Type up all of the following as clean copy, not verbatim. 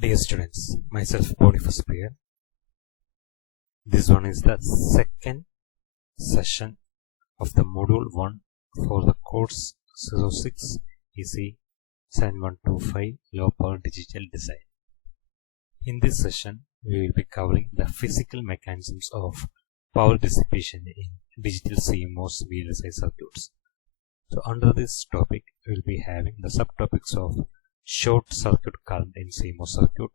Dear students, myself Boniface Priya. This one is the second session of the module 1 for the course 06EC7125 Low Power Digital Design. In this session, we will be covering the physical mechanisms of power dissipation in digital Cmos VLSI circuits. So under this topic, we will be having the subtopics of short circuit current in Cmos circuit,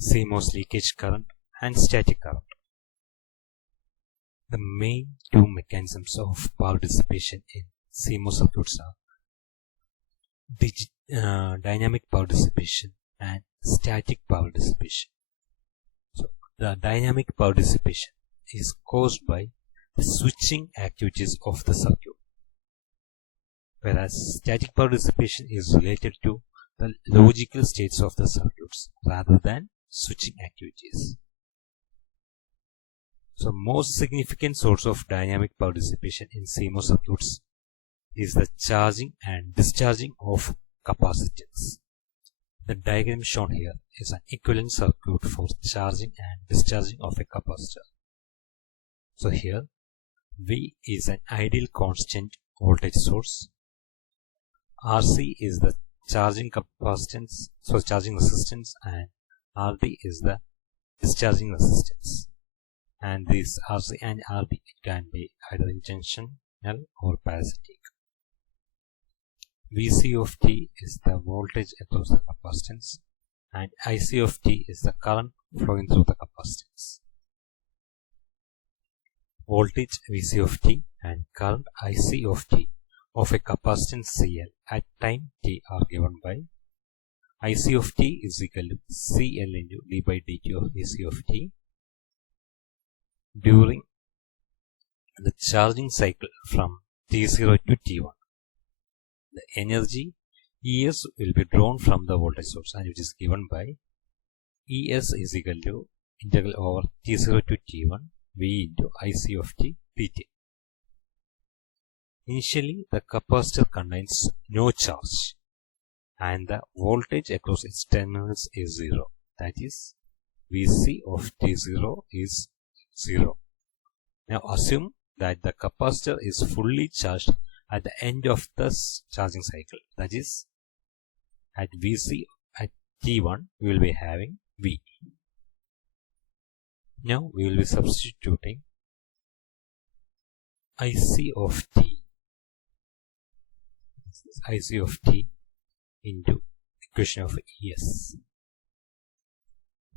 Cmos leakage current, and static current. The main two mechanisms of power dissipation in Cmos circuits are dynamic power dissipation and static power dissipation. So the dynamic power dissipation is caused by the switching activities of the circuit, whereas static power dissipation is related to the logical states of the circuits rather than switching activities. So most significant source of dynamic power dissipation in Cmos circuits is the charging and discharging of capacitance. The diagram shown here is an equivalent circuit for charging and discharging of a capacitor. So here V is an ideal constant voltage source, RC is the charging capacitance, so charging resistance, and RD is the discharging resistance. And this RC and RD can be either intentional or parasitic. VC of T is the voltage across the capacitance, and IC of T is the current flowing through the capacitance. Voltage VC of T and current IC of T of a capacitance CL at time t are given by IC of t is equal to CL into d by dt of VC of t during the charging cycle from t0 to t1. The energy ES will be drawn from the voltage source, and which is given by ES is equal to integral over t0 to t1 V into IC of t dt. Initially, the capacitor contains no charge and the voltage across its terminals is 0. That is, VC of T0 is 0. Now assume that the capacitor is fully charged at the end of the charging cycle. That is, at VC at T1 we will be having V. Now we will be substituting IC of T IC of T into equation of ES.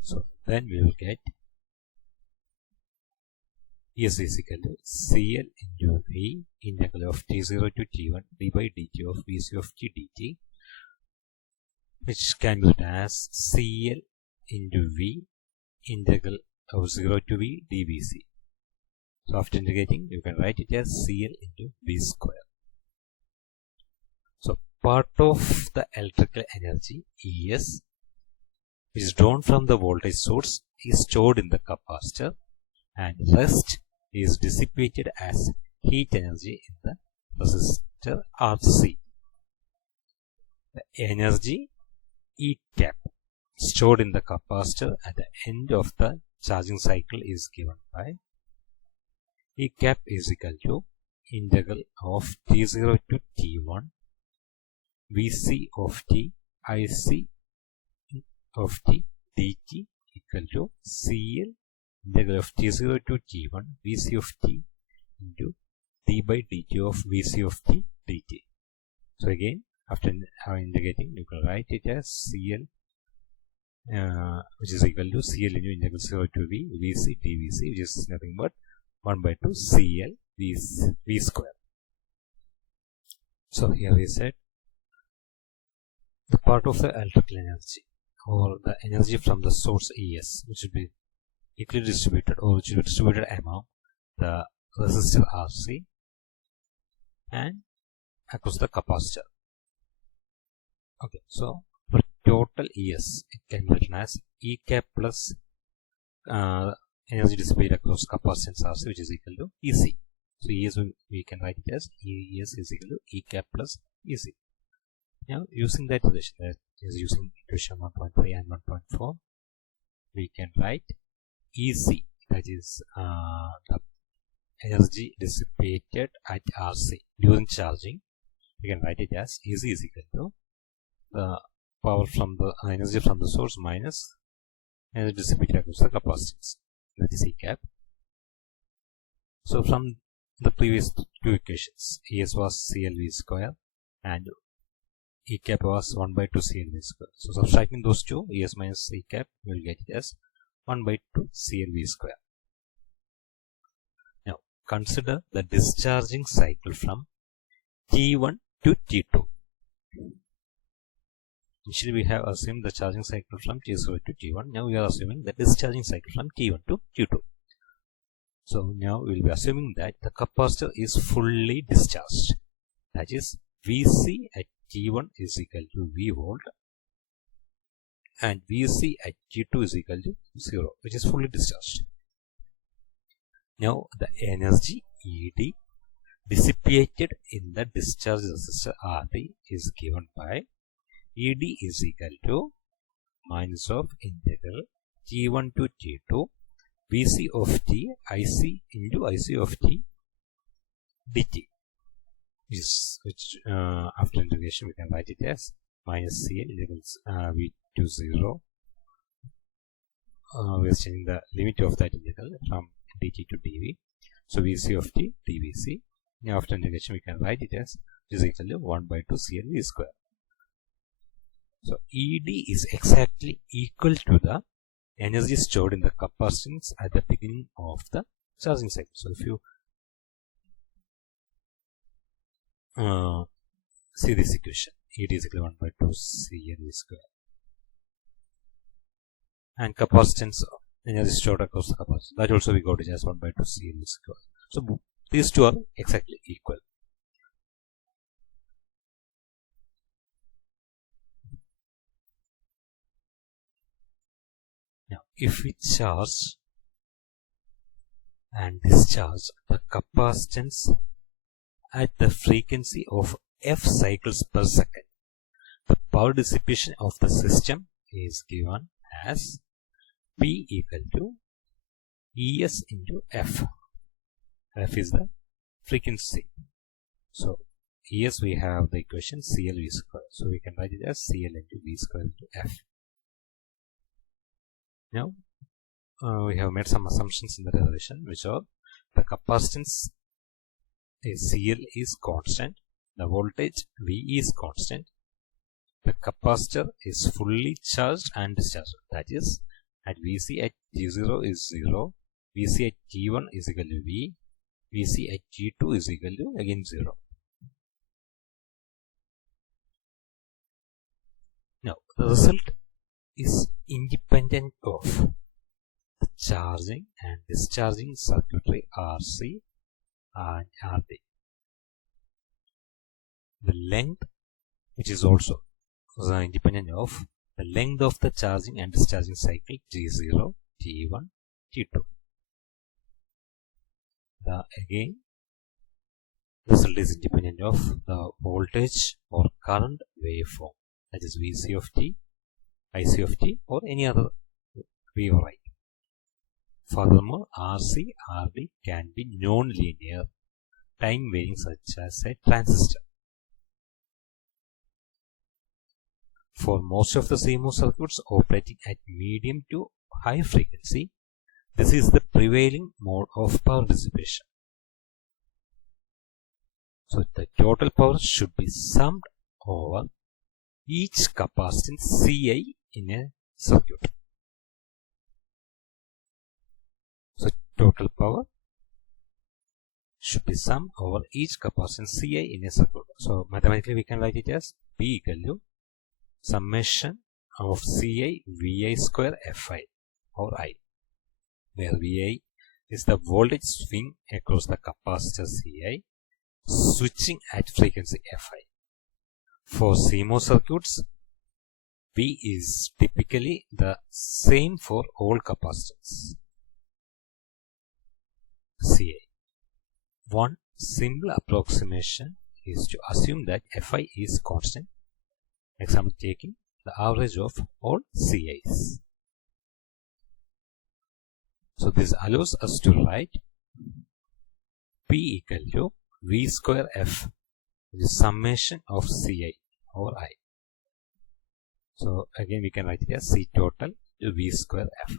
So then we will get ES is equal to CL into V integral of T0 to T1 d by dt of VC of T dt, which can be written as CL into V integral of 0 to V dVC. So after integrating, you can write it as CL into V square. So part of the electrical energy ES, which is drawn from the voltage source, is stored in the capacitor, and rest is dissipated as heat energy in the resistor RC. The energy E cap stored in the capacitor at the end of the charging cycle is given by E cap is equal to integral of T0 to T1 VC of T IC of T dt equal to CL integral of T0 to T1 VC of T into d by dt of VC of T dt. So again, after integrating, you can write it as CL which is equal to CL into integral 0 to V VC dVC, which is nothing but 1 by 2 CL V square. So here we said the part of the electrical energy or the energy from the source ES, which will be equally distributed or which will be distributed among the resistor RC and across the capacitor. Okay, so for total ES, it can be written as E cap plus energy dissipated across capacitance RC, which is equal to EC. So ES we can write it as ES is equal to E cap plus EC. Now, using that relation, that is using equation 1.3 and 1.4. We can write EC, that is the energy dissipated at RC during charging. We can write it as EC is equal to the power from the energy from the source minus energy dissipated across the capacitance, that is E cap. So from the previous two equations, ES was CLV square and E cap was 1 by 2 CLV square. So subtracting those two, ES minus E cap, we will get it as 1 by 2 CLV square. Now consider the discharging cycle from T1 to T2. Initially we have assumed the charging cycle from T0 to T1. Now we are assuming the discharging cycle from T1 to T2. So now we will be assuming that the capacitor is fully discharged. That is, VC at T1 is equal to V volt and VC at T2 is equal to 0, which is fully discharged. Now the energy ED dissipated in the discharge resistor RD is given by ED is equal to minus of integral T1 to T2 VC of T IC into IC of T dt, which after integration we can write it as minus CL equals V to 0. We are changing the limit of that integral from dt to dv. So VC of T dVC. Now after integration we can write it as is equal to 1 by 2 CLV square. So ED is exactly equal to the energy stored in the capacitance at the beginning of the charging cycle. So if you see this equation, ED is equal to 1 by 2 CLV square. And capacitance energy stored across the capacitor, that also we got it as 1 by 2 CLV square. So these two are exactly equal. Now if we charge and discharge the capacitance at the frequency of f cycles per second, the power dissipation of the system is given as P equal to ES into F. F is the frequency. So ES we have the equation CLV square. So we can write it as CL into V square into F. Now we have made some assumptions in the derivation, which are the capacitance is CL is constant, the voltage V is constant, the capacitor is fully charged and discharged. That is, at VC at T0 is 0, VC at T1 is equal to V, VC at T2 is equal to again 0. Now the result is independent of the charging and discharging circuitry RC and RD. The length, which is also independent of the length of the charging and discharging cycle T0, T1, T2. Again, the result is independent of the voltage or current waveform, that is VC of T, IC of T, or any other wave right. Furthermore, RC, RD can be non-linear, time varying, such as a transistor. For most of the Cmos circuits operating at medium to high frequency, this is the prevailing mode of power dissipation. So the total power should be summed over each capacitance Ci in a circuit. So total power should be summed over each capacitance Ci in a circuit. So mathematically we can write it as P equal to summation of Ci Vi square Fi or I, where Vi is the voltage swing across the capacitor Ci switching at frequency Fi. For Cmos circuits, V is typically the same for all capacitors Ci. One simple approximation is to assume that Fi is constant. Example taking the average of all CIs. So this allows us to write P equal to V square F, which is summation of Ci over I. So again we can write it as C total to V square F,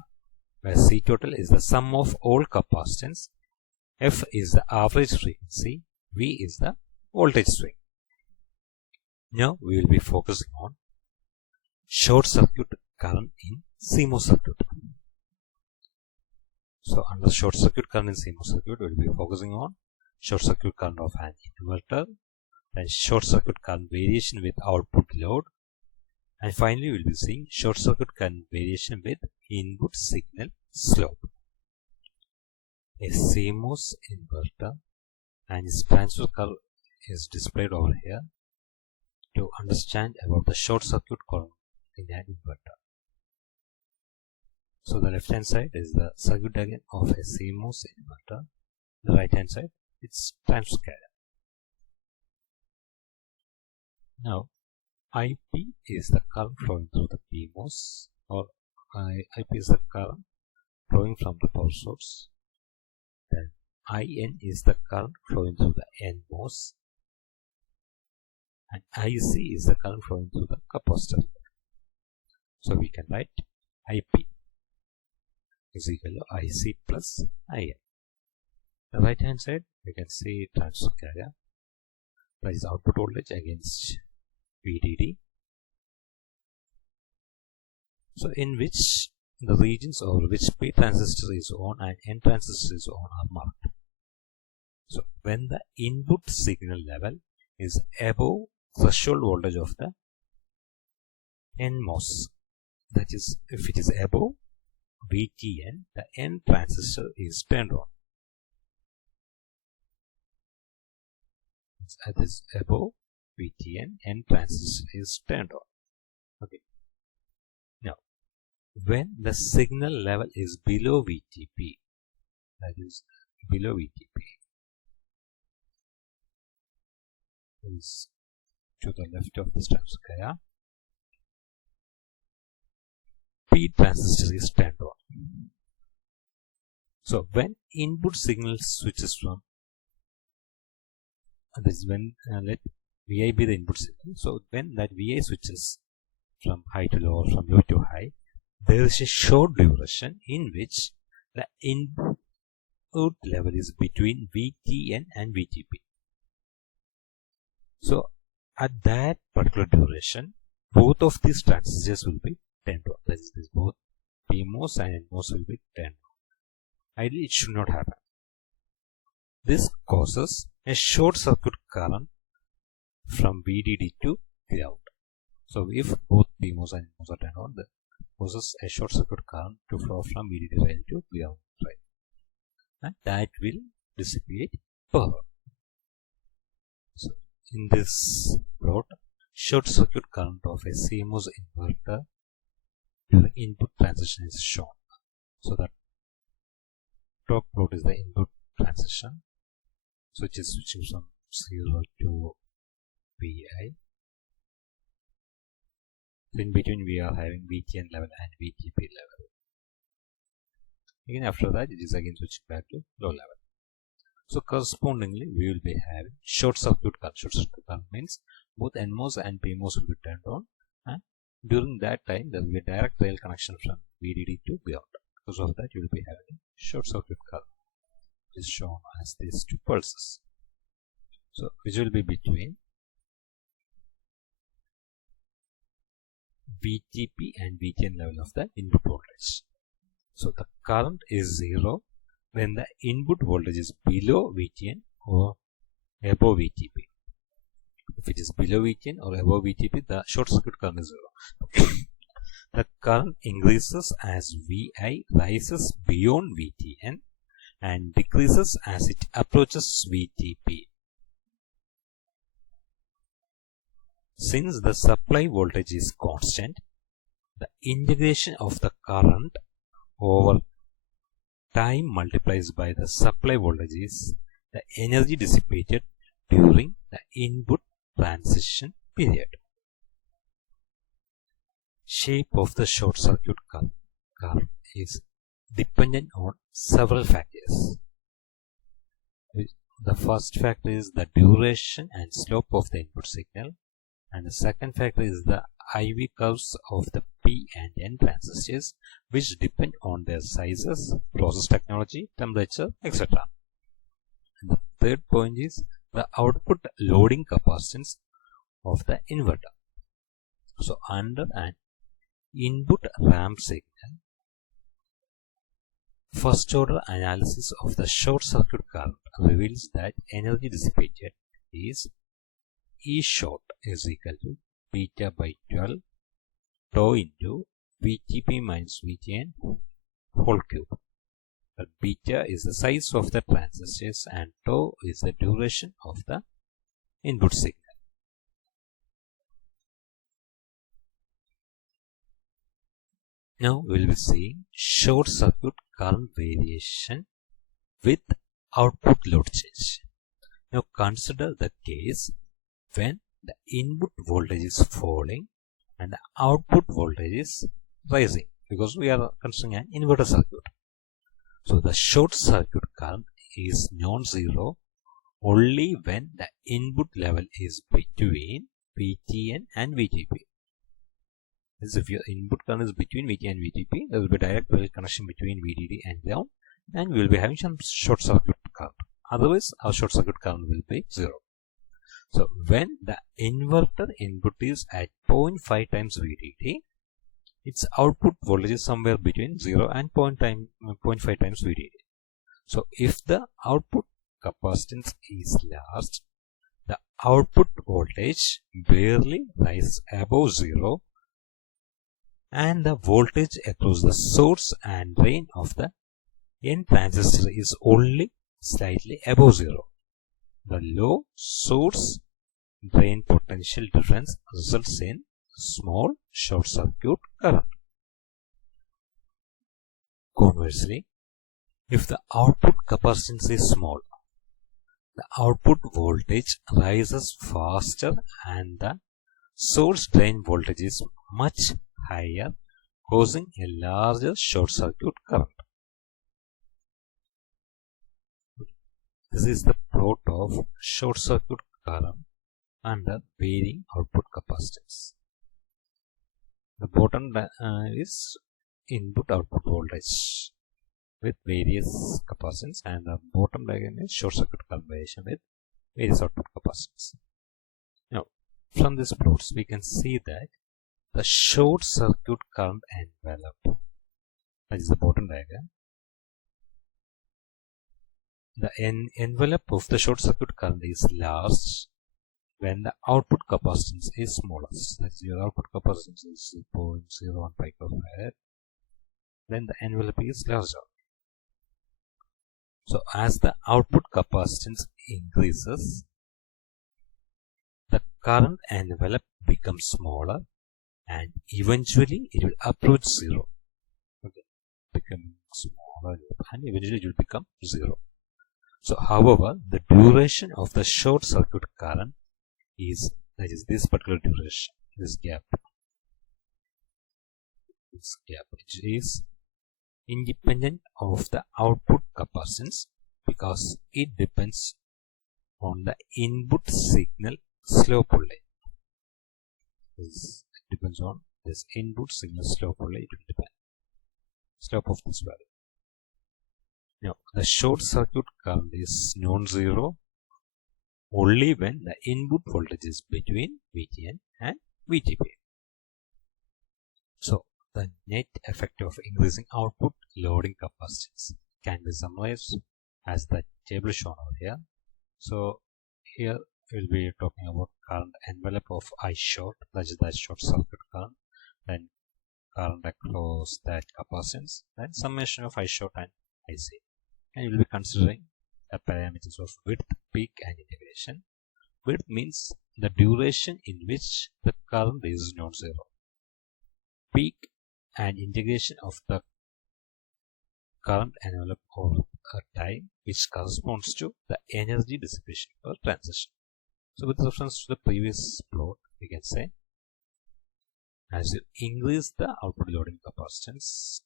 where C total is the sum of all capacitance, F is the average frequency, V is the voltage swing. Now we will be focusing on short circuit current in Cmos circuit. So under short circuit current in Cmos circuit, we will be focusing on short circuit current of an inverter, then short circuit current variation with output load, and finally we will be seeing short circuit current variation with input signal slope. A Cmos inverter and its transfer curve is displayed over here to understand about the short circuit current in an inverter. So the left hand side is the circuit diagram of a Cmos inverter. The right hand side its transfer curve. Now IP is the current flowing through the PMOS, or IP is the current flowing from the power source. Then IN is the current flowing through the NMOS, and IC is the current flowing through the capacitor. So we can write IP is equal to IC plus IN. The right hand side we can see transfer carrier, that is output voltage against VDD. So in which the regions over which P transistor is on and N transistor is on are marked. So when the input signal level is above threshold voltage of the NMOS, that is, if it is above VTN, the N transistor is turned on. That is above VTN, N transistor is turned on. Okay. Now, when the signal level is below VTP, that is below VTP, is to the left of this transfer, P transistor is turned on. So when input signal switches from, this is when let Vi be the input signal. So when that Vi switches from high to low or from low to high, there is a short duration in which the input level is between VTN and VTP. So at that particular duration, both of these transistors will be turned on. That is, both PMOS and NMOS will be turned on. Ideally, it should not happen. This causes a short circuit current from VDD to ground. So if both PMOS and NMOS are turned on, that causes a short circuit current to flow from VDD rail to ground rail, and that will dissipate power. So in this plot, short circuit current of a Cmos inverter during input transition is shown. So that top plot is the input transition, so which is switching from 0 to Vi. In between we are having VTN level and VTP level. Again after that it is again switching back to low level. So correspondingly we will be having short circuit current. Short circuit current means both NMOS and PMOS will be turned on, and during that time there will be a direct rail connection from VDD to ground. Because of that you will be having short circuit current, which is shown as these two pulses. So which will be between VTP and VTN level of the input voltage. So the current is 0 when the input voltage is below VTN or above VTP. If it is below VTN or above VTP, the short circuit current is 0. The current increases as Vi rises beyond VTN and decreases as it approaches VTP. Since the supply voltage is constant, the integration of the current over time multiplies by the supply voltage is the energy dissipated during the input transition period. shape of the short circuit curve is dependent on several factors. The first factor is the duration and slope of the input signal, and the second factor is the IV curves of the P and N transistors, which depend on their sizes, process technology, temperature, etc. And the third point is the output loading capacitance of the inverter. So under an input ramp signal, first order analysis of the short circuit current reveals that energy dissipated is E short is equal to beta by 12 tau into VTP minus VTN whole cube. But beta is the size of the transistors and tau is the duration of the input signal. Now we will be seeing short circuit current variation with output load change. Now consider the case when the input voltage is falling and the output voltage is rising, because we are considering an inverter circuit. So the short circuit current is non-zero only when the input level is between VTN and VTP. This, if your input current is between VTN and VTP, there will be direct connection between VDD and ground, and we will be having some short circuit current. Otherwise, our short circuit current will be zero. So when the inverter input is at 0.5 times VDD, its output voltage is somewhere between 0 and 0.5 times VDD. So if the output capacitance is large, the output voltage barely rises above 0, and the voltage across the source and drain of the N transistor is only slightly above 0. The low source drain potential difference results in small short circuit current. Conversely, if the output capacitance is small, the output voltage rises faster and the source drain voltage is much higher, causing a larger short circuit current. This is the plot of short circuit current under varying output capacitance. The bottom is input output voltage with various capacitance, and the bottom diagram is short circuit current variation with various output capacitance. Now, from these plots, we can see that the short circuit current envelope, that is the bottom diagram, the envelope of the short circuit current is large when the output capacitance is smallest. That is, your output capacitance is 0.01 picofarad, then the envelope is larger. So as the output capacitance increases, the current envelope becomes smaller and eventually it will approach 0. Okay, becoming smaller and eventually it will become 0. So however, the duration of the short circuit current is, that is this particular duration, this gap, which is independent of the output capacitance because it depends on the input signal slope only. It depends on this input signal slope only. It will depend slope of this value. Now the short circuit current is non-zero only when the input voltage is between VTN and VTP. So the net effect of increasing output loading capacitance can be summarized as the table shown over here. So here we will be talking about current envelope of I short, that is the short circuit current, then current across that capacitance, then summation of I short and IC. And we will be considering the parameters of width, peak and integration. Width means the duration in which the current is non-zero. Peak and integration of the current envelope over a time, which corresponds to the energy dissipation per transition. So with reference to the previous plot, we can say As you increase the output loading capacitance,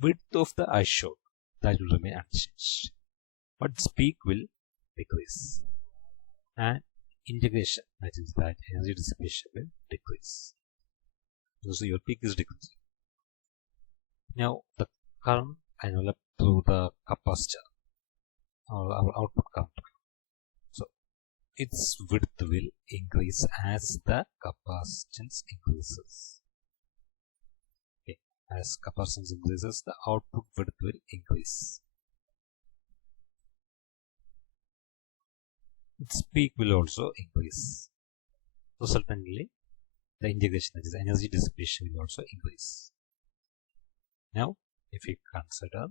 width of the I short that will remain unchanged, but its peak will decrease, and integration, that is that energy dissipation, will decrease because your peak is decreasing. Now the current enveloped through the capacitor or our output current, so its width will increase as the capacitance increases. Okay. As capacitance increases, the output width will increase. Its peak will also increase. Resultantly, the integration, that is energy dissipation, will also increase. Now, if we consider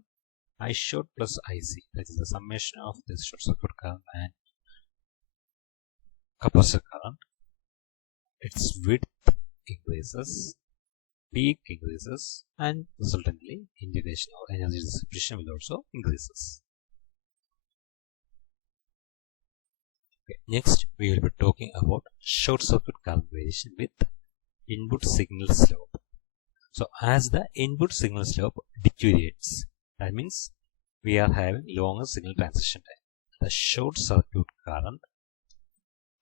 I short plus IC, that is the summation of this short circuit current and capacitor current, its width increases, peak increases, and resultantly integration or energy dissipation will also increases. Okay. Next, we will be talking about short circuit current variation with input signal slope. So as the input signal slope deteriorates, that means we are having longer signal transition time, the short circuit current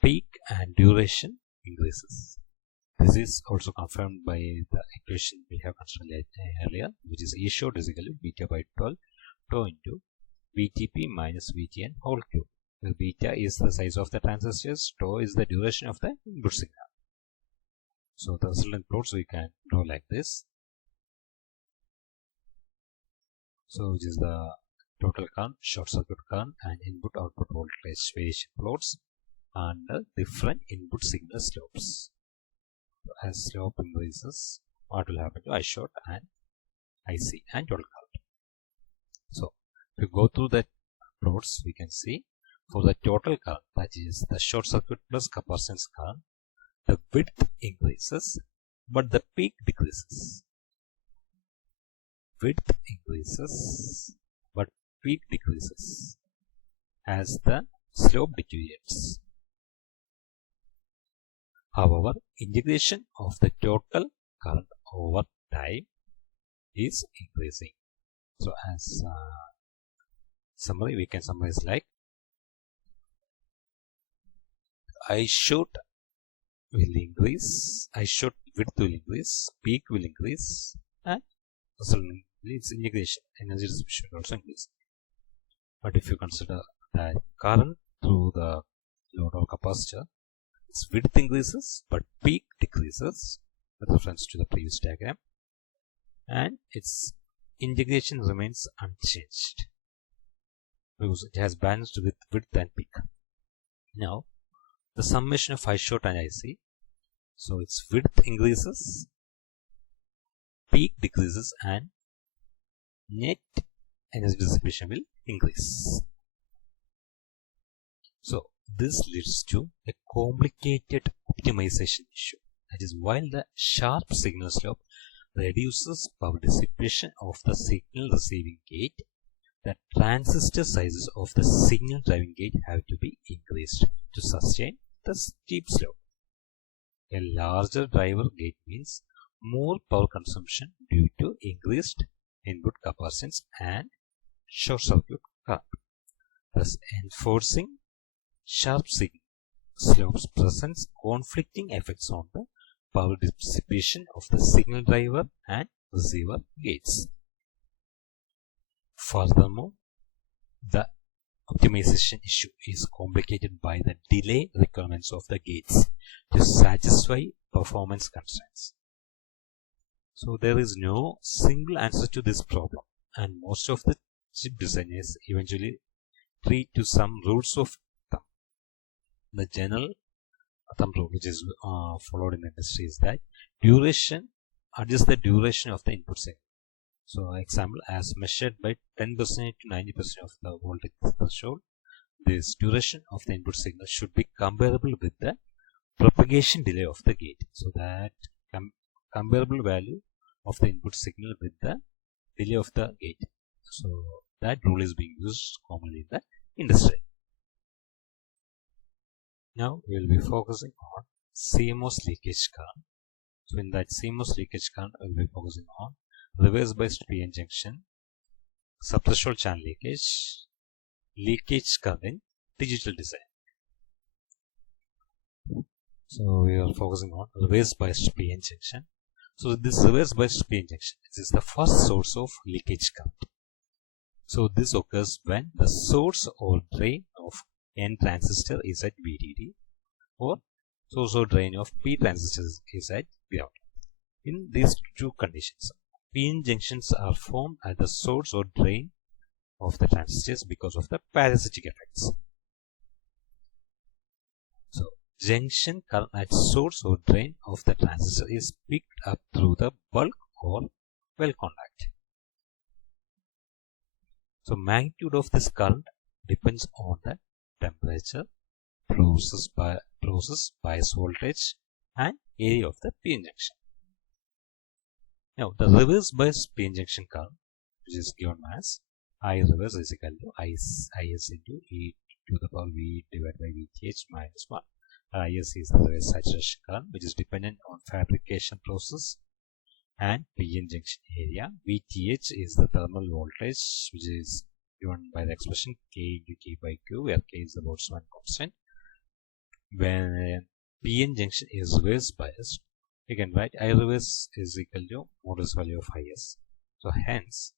peak and duration increases. This is also confirmed by the equation we have considered earlier, which is E short is equal to beta by 12 tau into VTP minus VTN whole cube, where beta is the size of the transistors, tau is the duration of the input signal. So the resultant plots we can draw like this. So which is the total current, short circuit current, and input output voltage variation plots under different input signal slopes. So as slope increases, what will happen to I short and IC and total current? So if you go through the plots, we can see for the total current, that is the short circuit plus capacitance current, the width increases but the peak decreases. Width increases but peak decreases as the slope deteriorates. However, integration of the total current over time is increasing. So as summary, we can summarize like I short will increase, I short width will increase, peak will increase, and resultantly its integration, energy dissipation will also increase. But if you consider that current through the load or capacitor, its width increases but peak decreases with reference to the previous diagram, and its integration remains unchanged because it has balanced with width and peak. Now the summation of I short and IC, so its width increases, peak decreases, and net energy dissipation will increase. So this leads to a complicated optimization issue. That is, while the sharp signal slope reduces power dissipation of the signal receiving gate, the transistor sizes of the signal driving gate have to be increased to sustain the steep slope. A larger driver gate means more power consumption due to increased input capacitance and short circuit current. Thus, enforcing sharp signal slopes presents conflicting effects on the power dissipation of the signal driver and receiver gates. Furthermore, the optimization issue is complicated by the delay requirements of the gates to satisfy performance constraints. So there is no single answer to this problem, and most of the chip designers eventually treat to some rules of thumb. The general thumb rule which is followed in the industry is that duration adjusts the duration of the input signal. So example, as measured by 10% to 90% of the voltage threshold, this duration of the input signal should be comparable with the propagation delay of the gate. So that comparable value of the input signal with the delay of the gate. So that rule is being used commonly in the industry. Now we will be focusing on Cmos leakage current So in that Cmos leakage current, I will be focusing on reverse biased PN junction, subthreshold channel leakage current in digital design. So we are focusing on reverse biased PN junction. So this reverse biased PN junction is the first source of leakage current. So this occurs when the source or drain of N transistor is at VDD or source or drain of P transistor is at ground. In these two conditions, PN junctions are formed at the source or drain of the transistors because of the parasitic effects. So junction current at source or drain of the transistor is picked up through the bulk or well contact. So magnitude of this current depends on the temperature, process bias voltage and area of the PN junction. Now the reverse bias PN junction current, which is given as I reverse is equal to IS into E to the power V divided by VTH minus 1. IS is the reverse saturation current, which is dependent on fabrication process and PN junction area. VTH is the thermal voltage, which is given by the expression K into K by Q, where K is the Boltzmann constant. When PN junction is reverse biased, we can write I reverse is equal to modulus value of IS. So hence,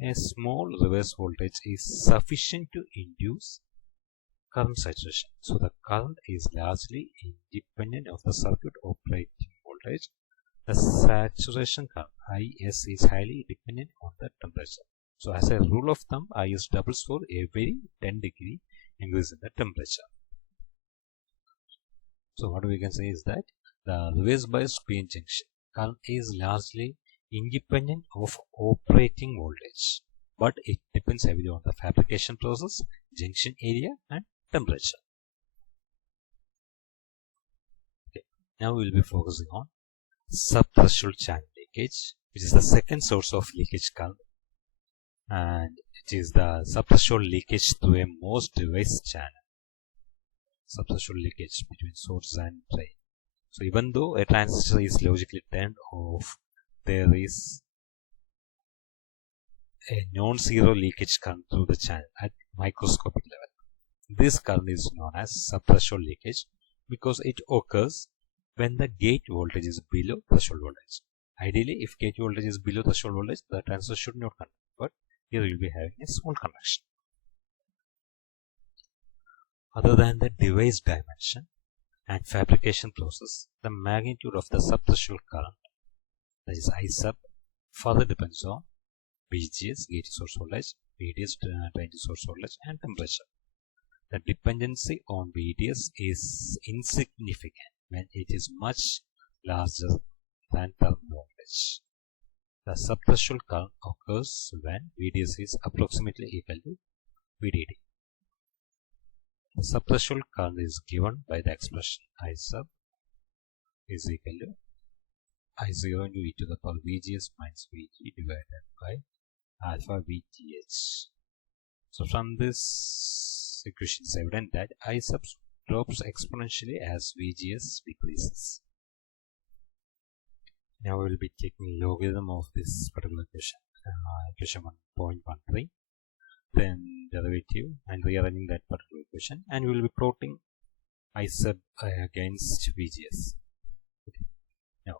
a small reverse voltage is sufficient to induce current saturation. So the current is largely independent of the circuit operating voltage. The saturation current IS is highly dependent on the temperature. So as a rule of thumb, IS doubles for every 10 degree increase in the temperature. So what we can say is that the reverse biased PN junction current is largely independent of operating voltage, but it depends heavily on the fabrication process, junction area and temperature. Okay. Now we will be focusing on subthreshold channel leakage, which is the second source of leakage current, and it is the subthreshold leakage through a MOS device channel. Subthreshold leakage between source and drain. So even though a transistor is logically turned off, there is a non-zero leakage current through the channel at microscopic level. This current is known as subthreshold leakage because it occurs when the gate voltage is below threshold voltage. Ideally, if gate voltage is below threshold voltage, the transistor should not conduct, but here we will be having a small conduction. Other than the device dimension and fabrication process, the magnitude of the subthreshold current, that is I sub, further depends on VGS, gate source voltage, VDS, drain source voltage, and temperature. The dependency on VDS is insignificant when it is much larger than thermal voltage. The subthreshold current occurs when VDS is approximately equal to VDD. The subthreshold current is given by the expression I sub is equal to I0 into e to the power VGS minus VG divided by alpha VTH. So from this equation it's evident that I sub drops exponentially as VGS decreases. Now we will be taking logarithm of this particular equation, equation 1.13, then derivative and rearranging that particular equation, and we will be plotting I sub against VGS. Okay. Now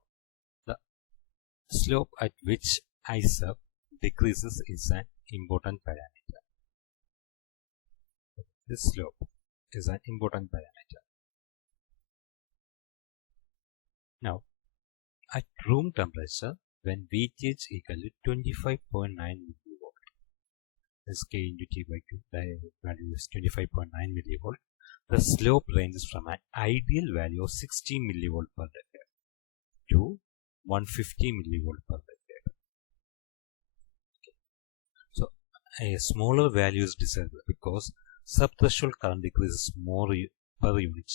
the slope at which I sub decreases is an important parameter. This slope is an important parameter. Now at room temperature, when VTH equal to 25.9 millivolt, this K into T by Q, the value is 25.9 millivolt, the slope ranges from an ideal value of 60 millivolt per decade to 150 millivolt per decade. Okay. So a smaller value is desirable because subthreshold current decreases more per unit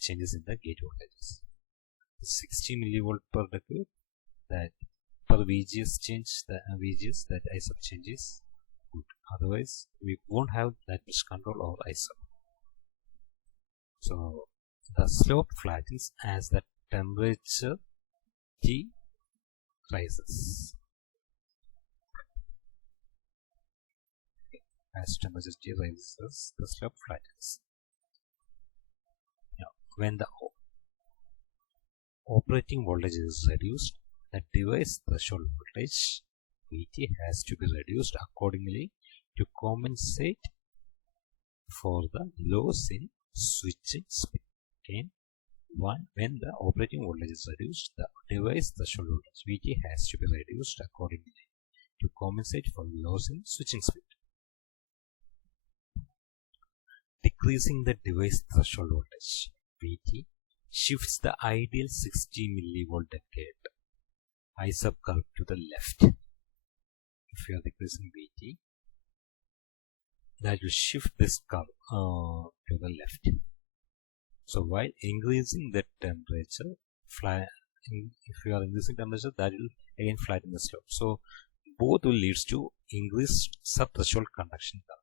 changes in the gate voltages. 60 millivolt per decade, that per VGS change, the VGS that I sub changes good. Otherwise, we won't have that much control over I sub. So the slope flattens as the temperature VT rises. As temperature T rises, the slope flattens. Now, when the operating voltage is reduced, the device threshold voltage VT has to be reduced accordingly to compensate for the loss in switching speed. Again, when the operating voltage is reduced, the device threshold voltage VT has to be reduced accordingly to compensate for loss in switching speed. Decreasing the device threshold voltage VT shifts the ideal 60 mV decade I sub curve to the left. If you are decreasing VT, that will shift this curve to the left. So while increasing the temperature, if you are increasing temperature, that will again flatten the slope. So both will lead to increased sub-threshold conduction current.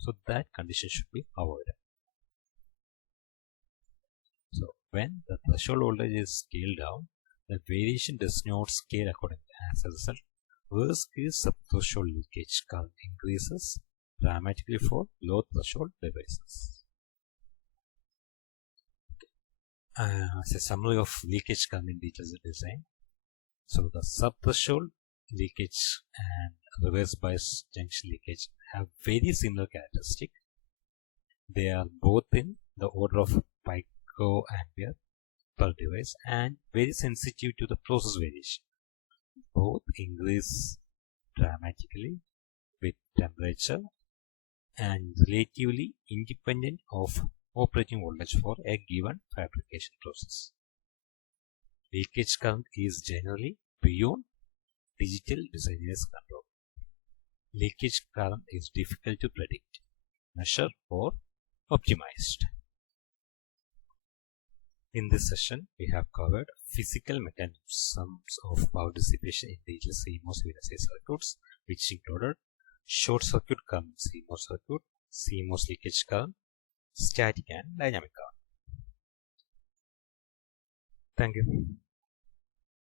So that condition should be avoided. So when the threshold voltage is scaled down, the variation does not scale accordingly. As a result, worst case sub-threshold leakage current increases dramatically for low threshold devices. As a summary of leakage current in details design. So the sub-threshold leakage and reverse bias junction leakage have very similar characteristics. They are both in the order of picoampere per device and very sensitive to the process variation. Both increase dramatically with temperature and relatively independent of operating voltage for a given fabrication process. Leakage current is generally beyond digital designer's control. Leakage current is difficult to predict, measure, or optimized. In this session, we have covered physical mechanisms of power dissipation in digital Cmos VLSI circuits, which included short circuit current Cmos circuit, Cmos leakage current, static and dynamic current. Thank you.